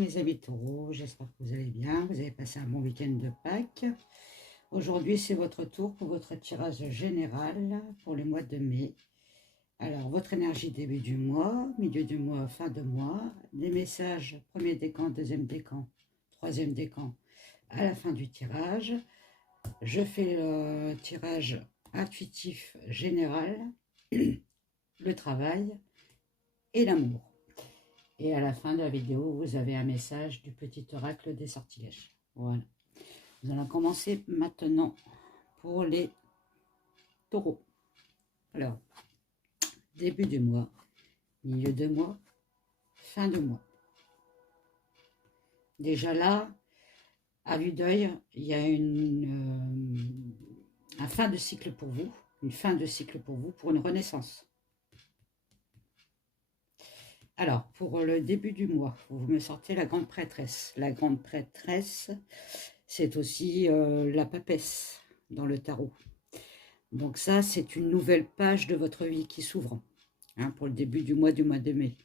mes amis taureaux, j'espère que vous allez bien, vous avez passé un bon week-end de Pâques. Aujourd'hui c'est votre tour pour votre tirage général pour le mois de mai. Alors votre énergie début du mois, milieu du mois, fin de mois, les messages premier décan, deuxième décan, troisième décan à la fin du tirage. Je fais le tirage intuitif général, le travail et l'amour. Et à la fin de la vidéo, vous avez un message du petit oracle des sortilèges. Voilà. Nous allons commencer maintenant pour les taureaux. Alors, début du mois, milieu de mois, fin de mois. Déjà là, à vue d'œil, il y a un fin de cycle pour vous, une fin de cycle pour vous, pour une renaissance. Alors, pour le début du mois, vous me sortez la grande prêtresse. La grande prêtresse, c'est aussi la papesse dans le tarot. Donc ça, c'est une nouvelle page de votre vie qui s'ouvre hein, pour le début du mois de mai.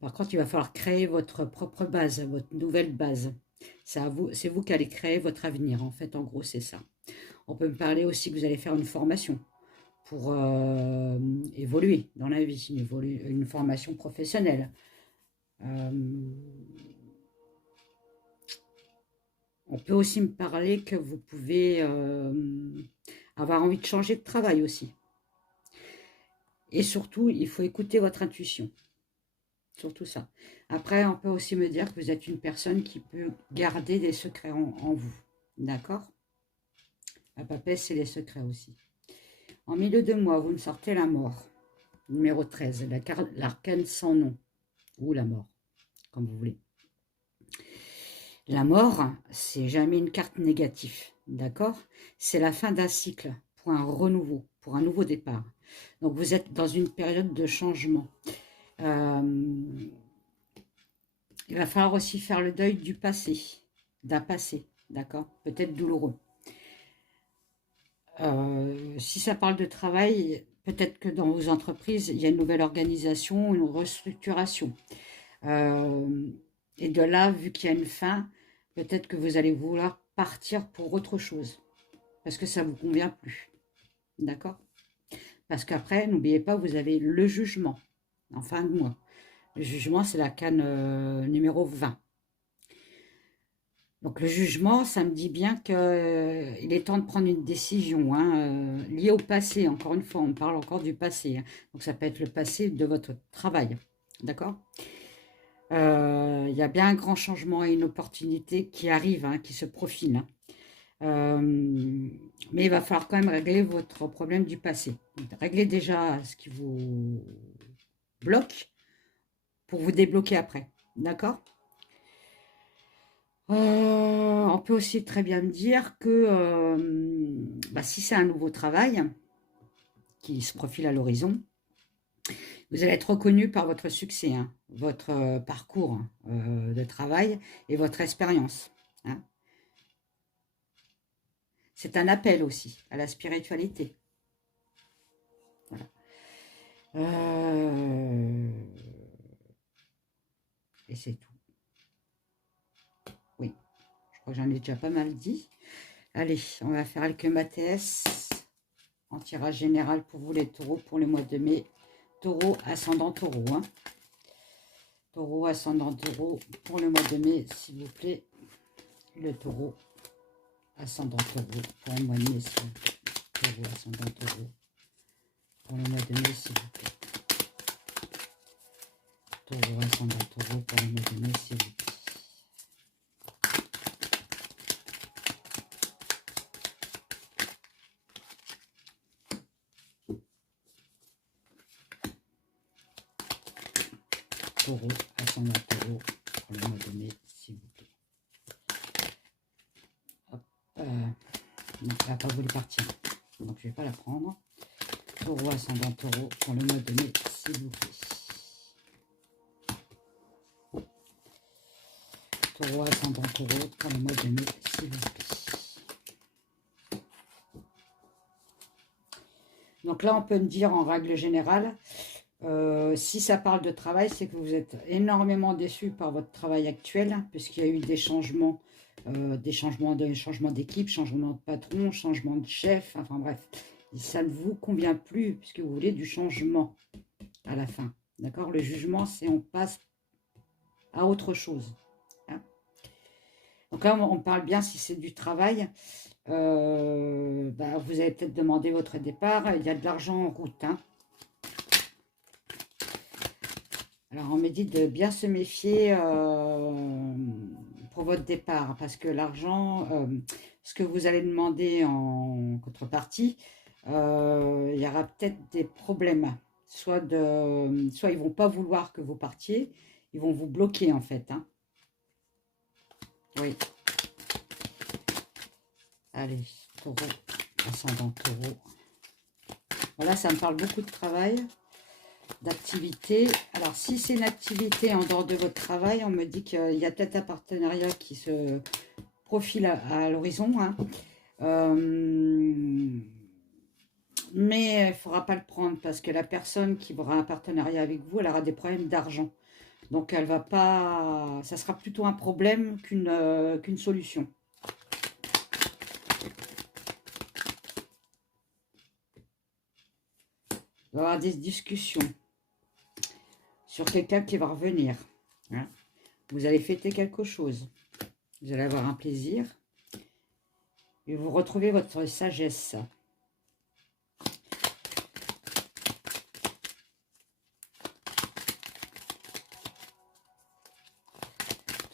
Par contre, il va falloir créer votre propre base, votre nouvelle base. C'est vous qui allez créer votre avenir, en fait, en gros, c'est ça. On peut me parler aussi que vous allez faire une formation pour évoluer dans la vie, une formation professionnelle. On peut aussi me parler que vous pouvez avoir envie de changer de travail aussi. Et surtout, il faut écouter votre intuition. Surtout ça. Après, on peut aussi me dire que vous êtes une personne qui peut garder des secrets en vous. D'accord? La papesse, c'est les secrets aussi. En milieu de mois, vous me sortez la mort. Numéro 13, l'arcane sans nom. Ou la mort, comme vous voulez. La mort, c'est jamais une carte négative. D'accord? C'est la fin d'un cycle pour un renouveau, pour un nouveau départ. Donc, vous êtes dans une période de changement. Il va falloir aussi faire le deuil du passé, d'un passé, d'accord? Peut-être douloureux. Si ça parle de travail, peut-être que dans vos entreprises, il y a une nouvelle organisation, une restructuration. Et de là, vu qu'il y a une fin, peut-être que vous allez vouloir partir pour autre chose, parce que ça ne vous convient plus, d'accord? Parce qu'après, n'oubliez pas, vous avez le jugement, en fin de mois. Le jugement, c'est la canne numéro 20. Donc le jugement, ça me dit bien qu'il est temps de prendre une décision liée au passé. Encore une fois, on parle encore du passé. Hein. Donc ça peut être le passé de votre travail. D'accord? Il y a bien un grand changement et une opportunité qui arrive, hein, qui se profile. Mais il va falloir quand même régler votre problème du passé. Donc, réglez déjà ce qui vous bloque pour vous débloquer après. D'accord? On peut aussi très bien me dire que si c'est un nouveau travail qui se profile à l'horizon, vous allez être reconnu par votre succès, hein, votre parcours de travail et votre expérience. Hein. C'est un appel aussi à la spiritualité. Voilà. Et c'est tout. Oui, je crois que j'en ai déjà pas mal dit. Allez, on va faire avec le Mathes en tirage général pour vous les taureaux pour le mois de mai. Taureau, ascendant taureau. Hein. Taureau, ascendant taureau pour le mois de mai, s'il vous plaît. Le taureau, ascendant taureau pour le mois de mai, s'il vous plaît. Taureau, ascendant taureau pour le mois de mai, s'il vous plaît. Taureau, ascendant taureau pour le mois de mai, s'il vous plaît. Taureau, ascendant taureau pour le mois de mai, s'il vous plaît. Hop, non, elle n'a pas voulu partir, donc je ne vais pas la prendre. Taureau, ascendant taureau pour le mois de mai, s'il vous plaît. Taureau, ascendant taureau pour le mois de mai, s'il vous plaît. Donc là, on peut me dire en règle générale Si ça parle de travail, c'est que vous êtes énormément déçu par votre travail actuel, puisqu'il y a eu des changements, changements d'équipe, changement de patron, changement de chef, enfin bref. Ça ne vous convient plus, puisque vous voulez du changement à la fin. D'accord? Le jugement, c'est on passe à autre chose. Hein. Donc là, on parle bien si c'est du travail. Vous avez peut-être demandé votre départ. Il y a de l'argent en route. Hein. Alors, on me dit de bien se méfier pour votre départ, parce que l'argent, ce que vous allez demander en contrepartie, il y aura peut-être des problèmes. Soit ils ne vont pas vouloir que vous partiez, ils vont vous bloquer en fait. Hein. Oui. Allez, taureau, ascendant taureau. Voilà, ça me parle beaucoup de travail, d'activité. Alors, si c'est une activité en dehors de votre travail, on me dit qu'il y a peut-être un partenariat qui se profile à l'horizon. Hein. Mais il ne faudra pas le prendre parce que la personne qui aura un partenariat avec vous, elle aura des problèmes d'argent. Donc, elle va pas. Ça sera plutôt un problème qu'une solution. Il va y avoir des discussions sur quelqu'un qui va revenir. Hein. Vous allez fêter quelque chose. Vous allez avoir un plaisir. Et vous retrouvez votre sagesse.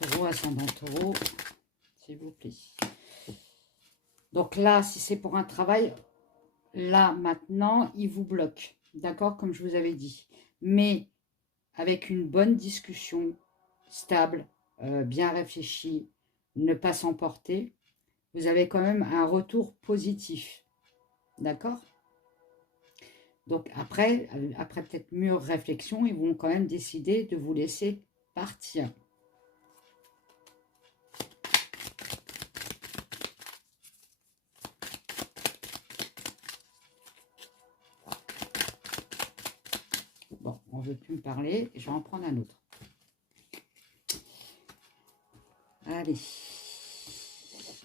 Taureau, ascendant taureau, s'il vous plaît. Donc là, si c'est pour un travail, là, maintenant, il vous bloque. D'accord, comme je vous avais dit. Mais avec une bonne discussion, stable, bien réfléchie, ne pas s'emporter, vous avez quand même un retour positif. D'accord? Donc après peut-être mûre réflexion, ils vont quand même décider de vous laisser partir. Bon, on ne veut plus me parler, je vais en prendre un autre. Allez,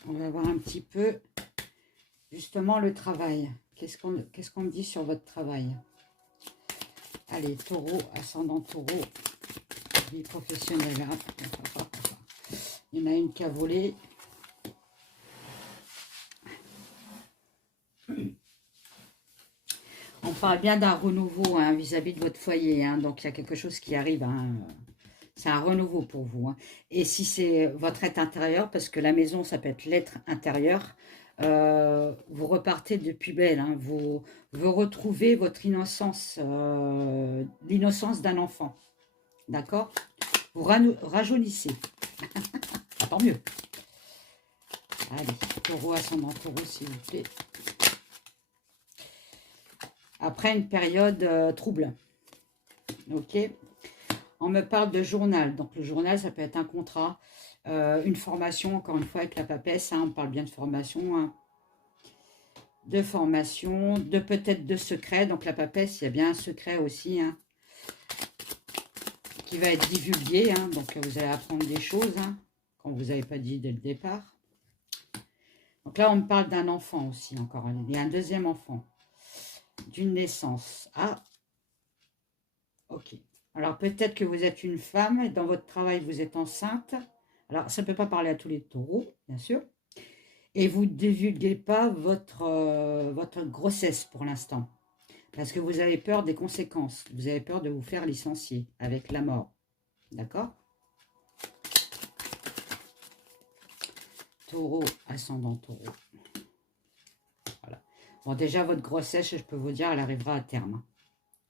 on va voir un petit peu justement le travail. Qu'est-ce qu'on me dit sur votre travail? Allez, taureau, ascendant taureau, vie professionnelle. Hein. Il y en a une qui a volé. On parle bien d'un renouveau hein, vis-à-vis de votre foyer. Hein, donc, il y a quelque chose qui arrive. Hein, c'est un renouveau pour vous. Hein. Et si c'est votre être intérieur, parce que la maison, ça peut être l'être intérieur, vous repartez de plus belle. Hein, vous retrouvez votre innocence, l'innocence d'un enfant. D'accord? Vous rajeunissez. Ah, tant mieux. Allez, taureau, ascendant taureau, s'il vous plaît. Après une période trouble. Ok. On me parle de journal. Donc, le journal, ça peut être un contrat, une formation, encore une fois, avec la papesse. Hein, on parle bien de formation. Hein. De formation, de peut-être de secret. Donc, la papesse, il y a bien un secret aussi. Hein, qui va être divulgué. Hein, donc, vous allez apprendre des choses. Hein, quand vous n'avez pas dit dès le départ. Donc là, on me parle d'un enfant aussi, encore. Il y a un deuxième enfant. D'une naissance. Ah, ok. Alors, peut-être que vous êtes une femme et dans votre travail, vous êtes enceinte. Alors, ça ne peut pas parler à tous les taureaux, bien sûr. Et vous ne divulguez pas votre grossesse pour l'instant. Parce que vous avez peur des conséquences. Vous avez peur de vous faire licencier avec la mort. D'accord? Taureau, ascendant taureau. Voilà. Bon, déjà, votre grossesse, je peux vous dire, elle arrivera à terme.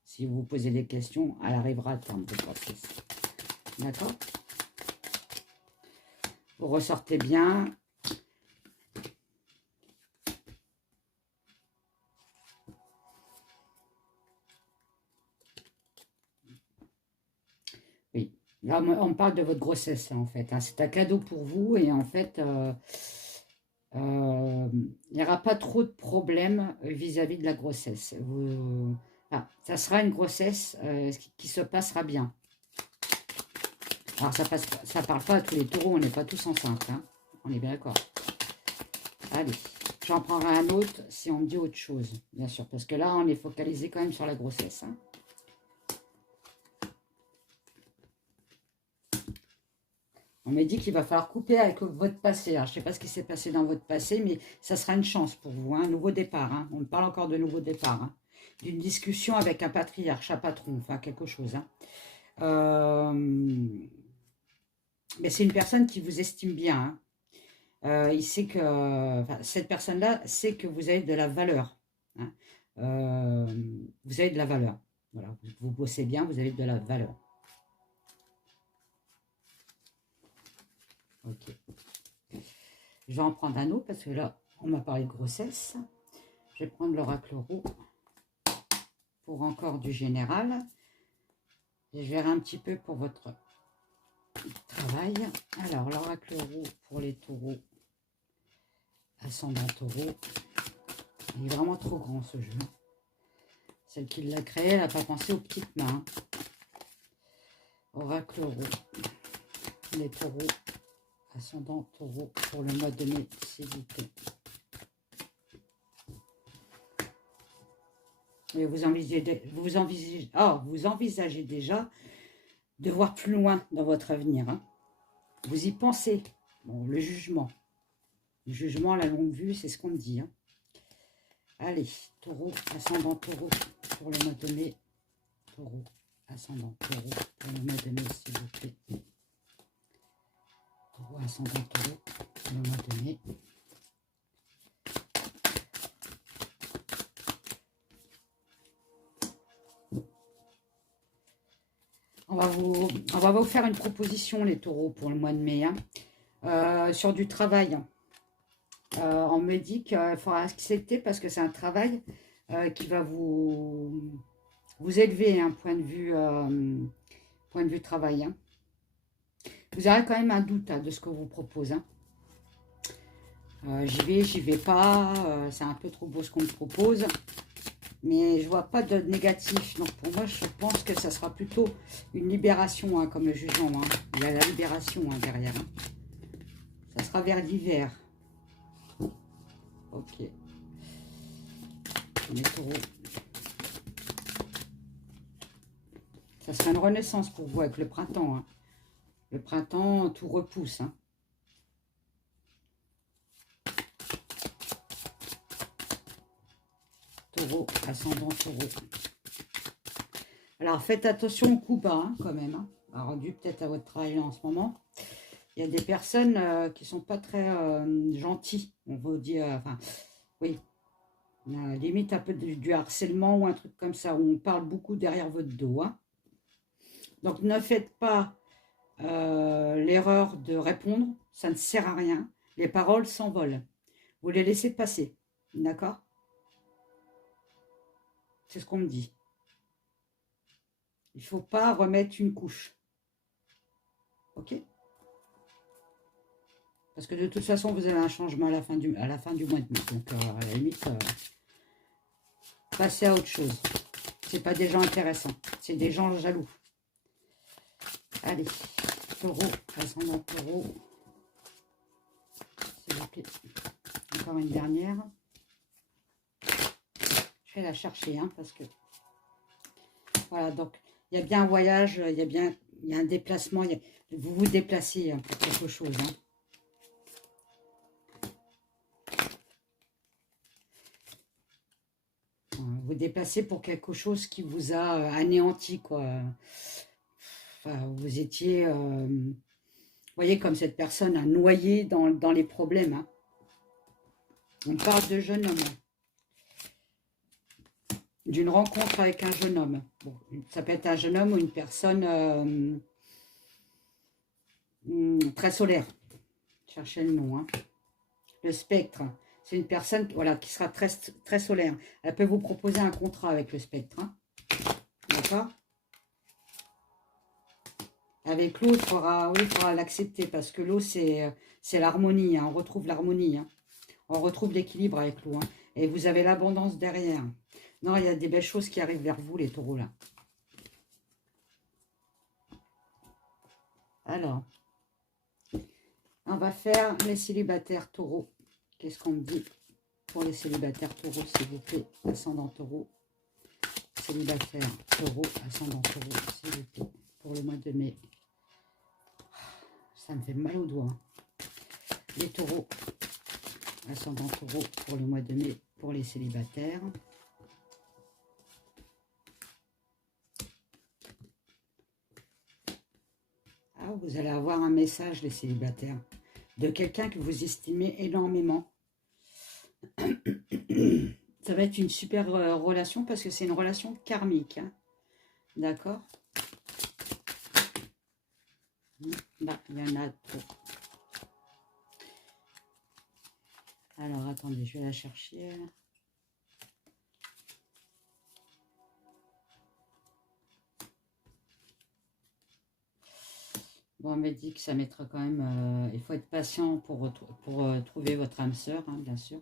Si vous vous posez des questions, elle arrivera à terme, votre grossesse. D'accord? Vous ressortez bien. Oui. Là, on me parle de votre grossesse, en fait. Hein. C'est un cadeau pour vous et en fait, il n'y aura pas trop de problèmes vis-à-vis de la grossesse. Enfin, ça sera une grossesse qui se passera bien. Alors, ça parle pas à tous les taureaux, on n'est pas tous enceintes. Hein. On est bien d'accord. Allez, j'en prendrai un autre si on me dit autre chose, bien sûr. Parce que là, on est focalisé quand même sur la grossesse. Hein. On m'a dit qu'il va falloir couper avec votre passé. Alors, je ne sais pas ce qui s'est passé dans votre passé, mais ça sera une chance pour vous. Hein, un nouveau départ. Hein. On me parle encore de nouveau départ. Hein. D'une discussion avec un patriarche, un patron, enfin quelque chose. Hein. Mais c'est une personne qui vous estime bien. Hein. Il sait que enfin, cette personne-là sait que vous avez de la valeur. Hein. Vous avez de la valeur. Voilà, vous bossez bien, vous avez de la valeur. Ok. Je vais en prendre un autre parce que là, on m'a parlé de grossesse. Je vais prendre l'oracle roux pour encore du général. Et je verrai un petit peu pour votre travail. Alors, l'oracle roux pour les taureaux. Ascendant taureau. Il est vraiment trop grand ce jeu. Celle qui l'a créé, elle n'a pas pensé aux petites mains. Oracle roux. Les taureaux. Ascendant taureau pour le mois de mai, s'il vous plaît. Et vous envisagez déjà de voir plus loin dans votre avenir. Hein. Vous y pensez. Bon, le jugement. Le jugement à la longue vue, c'est ce qu'on me dit. Hein. Allez, taureau, ascendant taureau pour le mois de mai. Taureau, ascendant taureau pour le mois de mai, s'il vous plaît. Taureau, ascendant taureau pour le mois de mai. On va vous faire une proposition, les taureaux, pour le mois de mai. Hein. Sur du travail. On me dit qu'il faudra accepter parce que c'est un travail qui va vous élever, hein, point de vue travail. Hein. Vous aurez quand même un doute hein, de ce que vous propose. Hein. J'y vais pas. C'est un peu trop beau ce qu'on me propose. Mais je vois pas de négatif. Donc pour moi, je pense que ça sera plutôt une libération, hein, comme le jugement. Hein. Il y a la libération hein, derrière. Hein. Ça sera vers l'hiver. Ok. Les taureaux. Ça sera une renaissance pour vous avec le printemps. Hein. Le printemps, tout repousse. Hein. Taureau, ascendant taureau. Alors, faites attention au coup bas, hein, quand même. Hein. Alors, dû peut-être à votre travail en ce moment. Il y a des personnes qui ne sont pas très gentilles. On va dire, enfin, oui. Limite un peu du harcèlement ou un truc comme ça, où on parle beaucoup derrière votre dos. Hein. Donc, ne faites pas l'erreur de répondre. Ça ne sert à rien. Les paroles s'envolent. Vous les laissez passer. D'accord ? C'est ce qu'on me dit. Il ne faut pas remettre une couche. Ok ? Parce que de toute façon, vous avez un changement à la fin du mois de mai. Donc, à la limite, passez à autre chose. Ce n'est pas des gens intéressants. C'est des gens jaloux. Allez, taureau, ascendant taureau. S'il vous plaît. Encore une dernière. Je vais la chercher, hein, parce que... Voilà, donc, il y a bien un voyage, il y a un déplacement. Vous vous déplacez hein, pour quelque chose, hein. Vous déplacez pour quelque chose qui vous a anéanti, quoi. Enfin, vous étiez, vous voyez, comme cette personne a noyé dans les problèmes. Hein. On parle de jeune homme. D'une rencontre avec un jeune homme. Bon, ça peut être un jeune homme ou une personne très solaire. Cherchez le nom. Hein. Le spectre. C'est une personne voilà, qui sera très, très solaire. Elle peut vous proposer un contrat avec le spectre. Hein. D'accord ? Avec l'eau, il faudra l'accepter parce que l'eau, c'est l'harmonie. Hein. On retrouve l'harmonie. Hein. On retrouve l'équilibre avec l'eau. Hein. Et vous avez l'abondance derrière. Non, il y a des belles choses qui arrivent vers vous, les taureaux, là. Alors, on va faire les célibataires taureaux. Qu'est-ce qu'on me dit pour les célibataires taureaux, s'il vous plaît? Ascendant taureau. Célibataire taureau, ascendant taureau, s'il vous plaît. Pour le mois de mai. Ça me fait mal aux doigts. Les taureaux, ascendant taureau, pour le mois de mai, pour les célibataires. Ah, vous allez avoir un message, les célibataires, de quelqu'un que vous estimez énormément. Ça va être une super relation parce que c'est une relation karmique. Hein. D'accord? Bah, il y en a trop. Alors, attendez, je vais la chercher. Bon, on m'a dit que ça mettra quand même... il faut être patient pour trouver votre âme sœur, hein, bien sûr.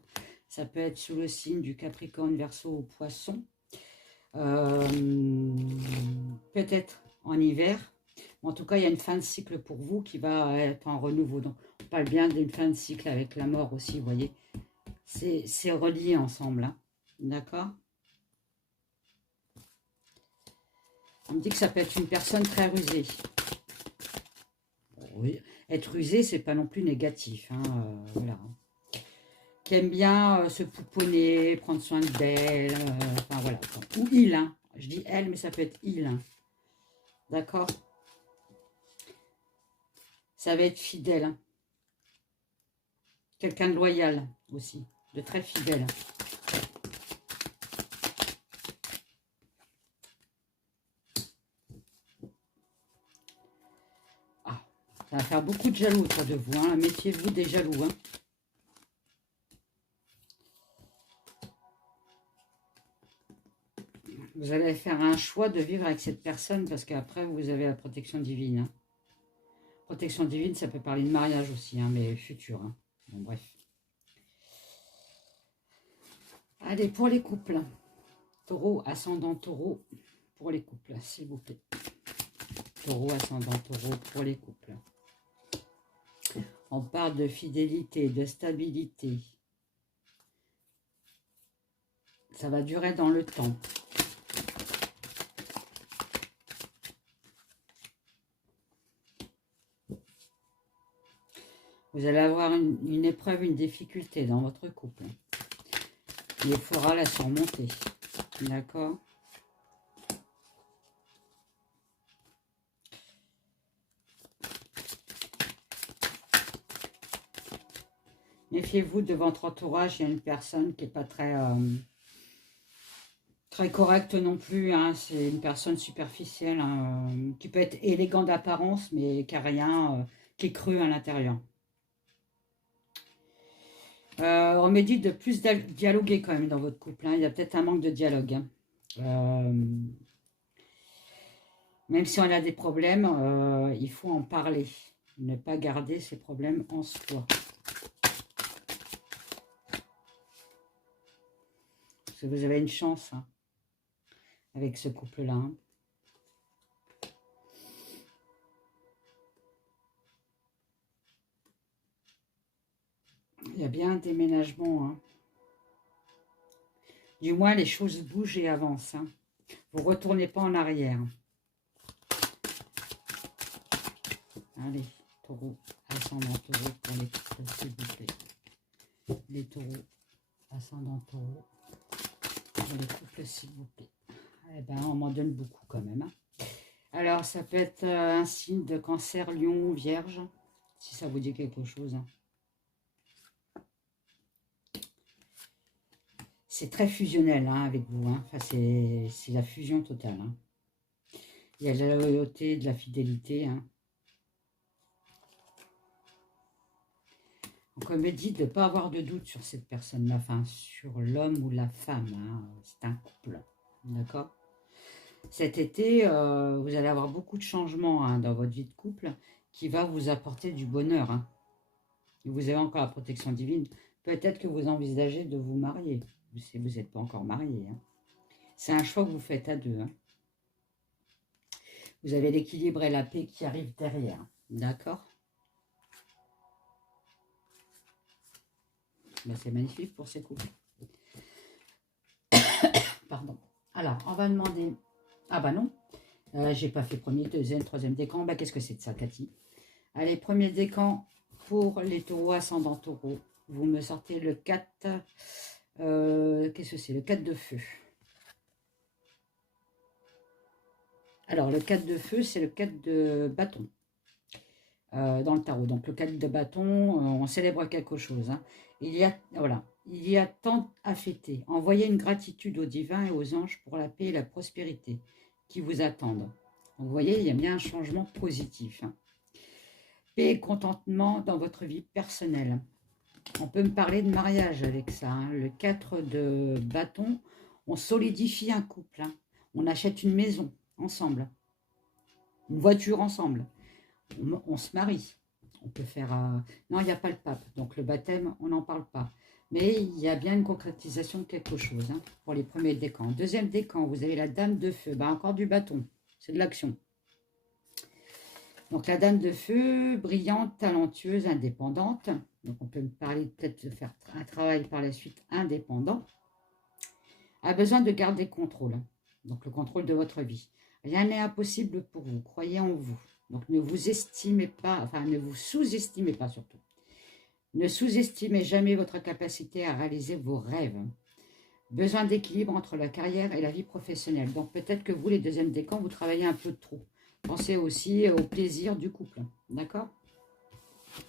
Ça peut être sous le signe du Capricorne, Verseau ou Poisson. Peut-être en hiver. En tout cas, il y a une fin de cycle pour vous qui va être en renouveau. Donc, on parle bien d'une fin de cycle avec la mort aussi, vous voyez. C'est relié ensemble. Hein. D'accord? On me dit que ça peut être une personne très rusée. Oui. Être rusé, c'est pas non plus négatif. Hein, voilà. Qui aime bien se pouponner, prendre soin d'elle. Enfin, voilà. Ou il. Hein. Je dis elle, mais ça peut être il. Hein. D'accord? Ça va être fidèle. Hein. Quelqu'un de loyal aussi. De très fidèle. Ah, ça va faire beaucoup de jaloux autour de vous. Hein. Méfiez-vous des jaloux. Hein. Vous allez faire un choix de vivre avec cette personne parce qu'après, vous avez la protection divine. Hein. Protection divine, ça peut parler de mariage aussi, hein, mais futur. Hein. Bon, bref. Allez, pour les couples. Taureau, ascendant taureau, pour les couples, s'il vous plaît. Taureau, ascendant taureau, pour les couples. On parle de fidélité, de stabilité. Ça va durer dans le temps. Vous allez avoir une épreuve, une difficulté dans votre couple. Il faudra la surmonter. D'accord? Méfiez-vous de votre entourage. Il y a une personne qui n'est pas très correcte non plus. Hein. C'est une personne superficielle hein, qui peut être élégante d'apparence, mais qui n'a rien, qui est cru à l'intérieur. On me dit de plus dialoguer quand même dans votre couple. Hein. Il y a peut-être un manque de dialogue. Hein. Même si on a des problèmes, il faut en parler. Ne pas garder ces problèmes en soi. Parce que vous avez une chance hein, avec ce couple-là. Hein. Il y a bien un déménagement. Hein. Du moins, les choses bougent et avancent. Hein. Vous ne retournez pas en arrière. Allez, taureau, ascendant taureau pour les couples, s'il vous plaît. Les taureaux, ascendant taureau pour les couples, s'il vous plaît. Eh ben, on m'en donne beaucoup quand même. Hein. Alors, ça peut être un signe de cancer, lion, vierge, si ça vous dit quelque chose. Hein. C'est très fusionnel hein, avec vous. Hein. Enfin, c'est la fusion totale. Hein. Il y a de la loyauté, de la fidélité. Hein. Donc, on me dit de ne pas avoir de doute sur cette personne-là, enfin, sur l'homme ou la femme. Hein. C'est un couple. D'accord? Cet été, vous allez avoir beaucoup de changements hein, dans votre vie de couple qui va vous apporter du bonheur. Hein. Et vous avez encore la protection divine. Peut-être que vous envisagez de vous marier, si vous n'êtes pas encore marié. Hein. C'est un choix que vous faites à deux. Hein. Vous avez l'équilibre et la paix qui arrivent derrière. D'accord? Ben, c'est magnifique pour ces couples. Pardon. Alors, on va demander... Ah bah non, j'ai pas fait premier, deuxième, troisième décan. Bah, qu'est-ce que c'est de ça, Cathy? Allez, premier décan pour les taureaux, ascendant taureau. Vous me sortez le 4. Qu'est-ce que c'est? Le 4 de feu. Alors, le 4 de feu, c'est le 4 de bâton dans le tarot. Donc, le 4 de bâton, on célèbre quelque chose. Hein. Voilà, il y a tant à fêter. Envoyez une gratitude aux divins et aux anges pour la paix et la prospérité qui vous attendent. Donc, vous voyez, il y a bien un changement positif. Hein. Paix et contentement dans votre vie personnelle. On peut me parler de mariage avec ça. Hein. Le 4 de bâton, on solidifie un couple. Hein. On achète une maison ensemble. Une voiture ensemble. On se marie. On peut faire... Non, il n'y a pas le pape. Donc le baptême, on n'en parle pas. Mais il y a bien une concrétisation de quelque chose hein, pour les premiers décans. Deuxième décan, vous avez la dame de feu. Bah, encore du bâton. C'est de l'action. Donc la dame de feu, brillante, talentueuse, indépendante. Donc on peut me parler peut-être de faire un travail par la suite indépendant. A besoin de garder le contrôle. Donc le contrôle de votre vie. Rien n'est impossible pour vous. Croyez en vous. Donc ne vous estimez pas, enfin ne vous sous-estimez pas surtout. Ne sous-estimez jamais votre capacité à réaliser vos rêves. Besoin d'équilibre entre la carrière et la vie professionnelle. Donc peut-être que vous, les deuxièmes décans, vous travaillez un peu trop. Pensez aussi au plaisir du couple. D'accord?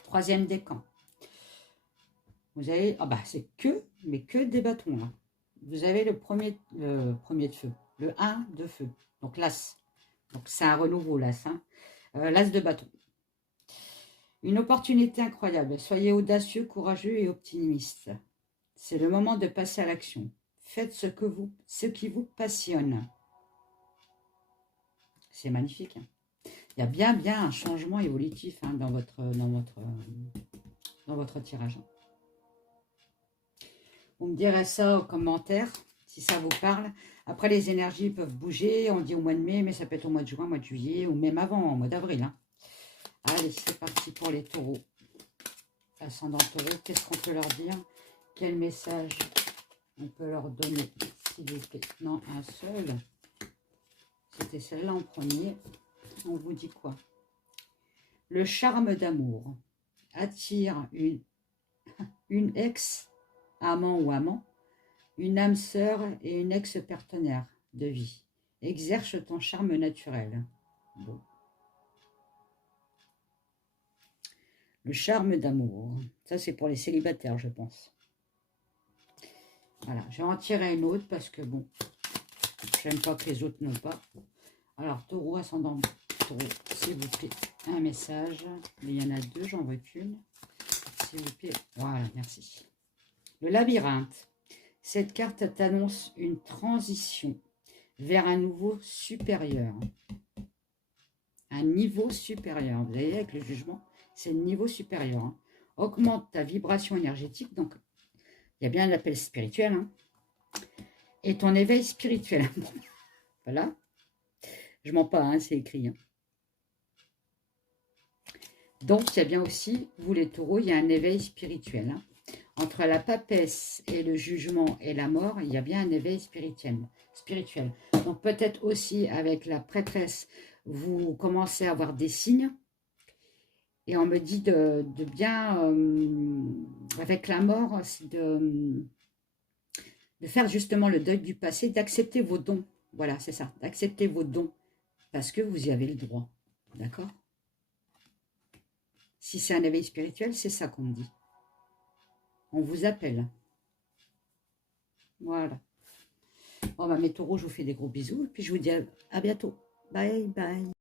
Troisième décan. Vous avez, ah bah c'est mais que des bâtons là. Vous avez le premier de feu, le 1 de feu. Donc l'as. Donc c'est un renouveau l'as. Hein. L'as de bâton. Une opportunité incroyable. Soyez audacieux, courageux et optimiste. C'est le moment de passer à l'action. Faites ce qui vous passionne. C'est magnifique. Hein. Il y a bien un changement évolutif hein, dans votre tirage. Vous me direz ça aux commentaires, si ça vous parle. Après, les énergies peuvent bouger. On dit au mois de mai, mais ça peut être au mois de juin, au mois de juillet, ou même avant, au mois d'avril. Hein. Allez, c'est parti pour les taureaux. Ascendant taureau, qu'est-ce qu'on peut leur dire? Quel message on peut leur donner, s'il vous plaît? Non, un seul. C'était celle-là en premier. On vous dit quoi? Le charme d'amour attire une ex-amant ou amant, une âme sœur et une ex-partenaire de vie. Exerce ton charme naturel. Bon. Le charme d'amour. Ça, c'est pour les célibataires, je pense. Voilà, je vais en tirer une autre parce que, bon, j'aime pas que les autres n'ont pas. Alors, taureau, ascendant taureau, s'il vous plaît, un message. Mais il y en a deux, j'en veux qu'une. S'il vous plaît, voilà, merci. Le labyrinthe. Cette carte t'annonce une transition vers un niveau supérieur. Un niveau supérieur. Vous voyez, avec le jugement, c'est le niveau supérieur. Hein. Augmente ta vibration énergétique. Donc, il y a bien l'appel spirituel. Hein, et ton éveil spirituel. Voilà. Je mens pas, hein, c'est écrit. Hein. Donc, il y a bien aussi, vous les taureaux, il y a un éveil spirituel. Hein. Entre la papesse et le jugement et la mort, il y a bien un éveil spirituel. Donc, peut-être aussi avec la prêtresse, vous commencez à avoir des signes. Et on me dit de bien, avec la mort, de faire justement le deuil du passé, d'accepter vos dons. Voilà, c'est ça, d'accepter vos dons. Parce que vous y avez le droit. D'accord? Si c'est un éveil spirituel, c'est ça qu'on me dit. On vous appelle. Voilà. Bon, bah, mes taureaux, je vous fais des gros bisous. Et puis, je vous dis à bientôt. Bye, bye.